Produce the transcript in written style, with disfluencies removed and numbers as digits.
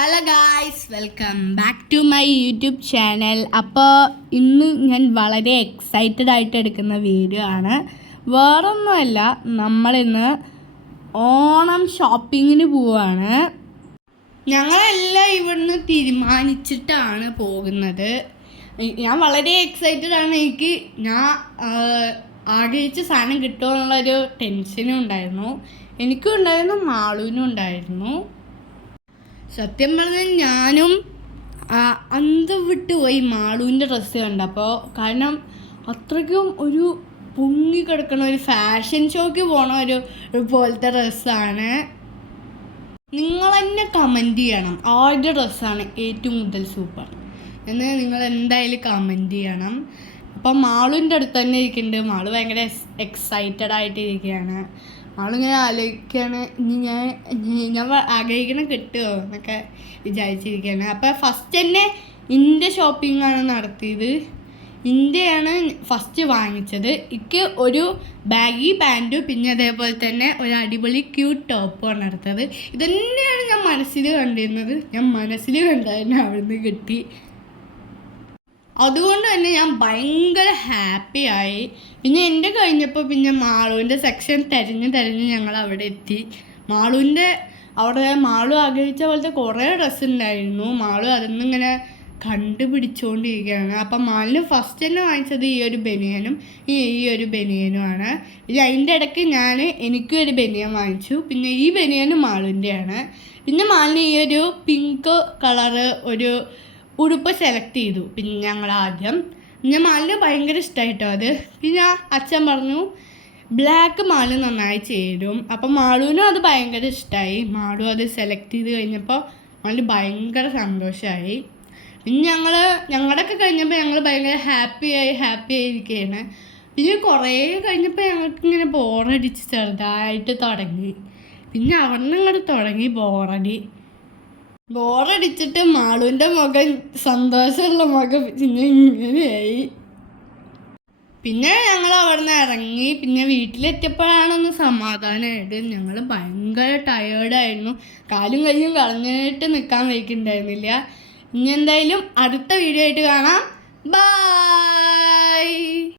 Hello guys, welcome back to my YouTube channel. അപ്പോൾ ഇന്ന് ഞാൻ വളരെ എക്സൈറ്റഡ് ആയിട്ട് എടുക്കുന്ന വീഡിയോ ആണ്. വേറൊന്നുമല്ല, നമ്മളിന്ന് ഓണം ഷോപ്പിങ്ങിന് പോവാണ്. ഞങ്ങളെല്ലാം ഇവിടുന്ന് തീരുമാനിച്ചിട്ടാണ് പോകുന്നത്. ഞാൻ വളരെ എക്സൈറ്റഡ് ആണ്. ഞാൻ ആഗ്രഹിച്ച സാധനം കിട്ടുമോ എന്നുള്ളൊരു ടെൻഷനും ഉണ്ടായിരുന്നു. എനിക്കും ഉണ്ടായിരുന്നു, മാളുവിനും ഉണ്ടായിരുന്നു. സത്യം പറഞ്ഞാൽ ഞാനും അന്തം വിട്ടുപോയി മാളുവിൻ്റെ ഡ്രസ്സ് കണ്ടപ്പോൾ. കാരണം അത്രയ്ക്കും ഒരു പൊങ്ങി കിടക്കുന്ന ഒരു ഫാഷൻ ഷോയ്ക്ക് പോണ ഒരു പോലത്തെ ഡ്രസ്സാണ്. നിങ്ങൾ തന്നെ കമൻറ്റ് ചെയ്യണം ആരുടെ ഡ്രസ്സാണ് ഏറ്റവും കൂടുതൽ സൂപ്പർ എന്ന്. നിങ്ങൾ എന്തായാലും കമൻറ്റ് ചെയ്യണം. അപ്പം മാളുവിൻ്റെ അടുത്ത് തന്നെ ഇരിക്കുന്നുണ്ട്. മാളു ഭയങ്കര എക്സൈറ്റഡ് ആയിട്ടിരിക്കുകയാണ്. ആളിങ്ങനെ ആലോചിക്കുകയാണ്, ഞാൻ ആഗ്രഹിക്കണം കിട്ടുമോ എന്നൊക്കെ വിചാരിച്ചിരിക്കുകയാണ്. അപ്പോൾ ഫസ്റ്റ് തന്നെ ഇൻ്റെ ഷോപ്പിംഗാണ് നടത്തിയത്. ഇൻ്റെയാണ് ഫസ്റ്റ് വാങ്ങിച്ചത്. എനിക്ക് ഒരു ബാഗി പാൻറ്റും പിന്നെ അതേപോലെ തന്നെ ഒരു അടിപൊളി ക്യൂട്ട് ടോപ്പുമാണ് എടുത്തത്. ഇതന്നെയാണ് ഞാൻ മനസ്സിൽ കണ്ടിരുന്നത്. ഞാൻ മനസ്സിൽ കണ്ടതന്നെ അവിടുന്ന് കിട്ടി. അതുകൊണ്ട് തന്നെ ഞാൻ ഭയങ്കര ഹാപ്പിയായി. പിന്നെ എൻ്റെ കഴിഞ്ഞപ്പോൾ പിന്നെ മാളുവിൻ്റെ സെക്ഷൻ തിരഞ്ഞ് ഞങ്ങൾ അവിടെ എത്തി. മാളു ആഗ്രഹിച്ച പോലത്തെ കുറേ ഡ്രസ്സ് ഉണ്ടായിരുന്നു. മാളു അതൊന്നും ഇങ്ങനെ കണ്ടുപിടിച്ചുകൊണ്ടിരിക്കുകയാണ്. അപ്പം മാളിന് ഫസ്റ്റ് തന്നെ വാങ്ങിച്ചത് ഈ ഒരു ബനിയനും ഈ ഒരു ബനിയനുമാണ്. പിന്നെ അതിൻ്റെ ഇടയ്ക്ക് എനിക്കും ഒരു ബനിയൻ വാങ്ങിച്ചു. പിന്നെ ഈ ബനിയനും മാളുവിൻ്റെയാണ്. പിന്നെ മാളിന് ഈ ഒരു പിങ്ക് കളറ് ഒരു ഉടുപ്പ് സെലക്ട് ചെയ്തു. പിന്നെ ഞങ്ങൾ ആദ്യം മാലിന് ഭയങ്കര ഇഷ്ടമായിട്ടോ അത്. പിന്നെ അച്ഛൻ പറഞ്ഞു ബ്ലാക്ക് മാല് നന്നായി ചേരും. അപ്പം മാളുവിനും അത് ഭയങ്കര ഇഷ്ടമായി. മാളു അത് സെലക്ട് ചെയ്ത് കഴിഞ്ഞപ്പോൾ മാലിന് ഭയങ്കര സന്തോഷമായി. പിന്നെ ഞങ്ങളുടെയൊക്കെ കഴിഞ്ഞപ്പോൾ ഞങ്ങൾ ഭയങ്കര ഹാപ്പി ആയിരിക്കുകയാണ്. പിന്നെ കുറേ കഴിഞ്ഞപ്പോൾ ഞങ്ങൾക്ക് ഇങ്ങനെ ബോറടിച്ച് ചെറുതായിട്ട് തുടങ്ങി. പിന്നെ അവിടെ നിന്ന് ഇങ്ങോട്ട് തുടങ്ങി ബോറടിച്ചിട്ട് മാളുവിൻ്റെ മുഖം, സന്തോഷമുള്ള മുഖം പിന്നെ ഇങ്ങനെയായി. പിന്നെ ഞങ്ങൾ അവിടെ നിന്ന് ഇറങ്ങി. പിന്നെ വീട്ടിലെത്തിയപ്പോഴാണൊന്ന് സമാധാനമായിട്ട്. ഞങ്ങൾ ഭയങ്കര ടയേർഡായിരുന്നു. കാലും കയ്യും കളഞ്ഞിട്ട് നിൽക്കാൻ വയ്ക്കുന്നുണ്ടായിരുന്നില്ല. ഇനി എന്തായാലും അടുത്ത വീഡിയോ ആയിട്ട് കാണാം. ബൈ.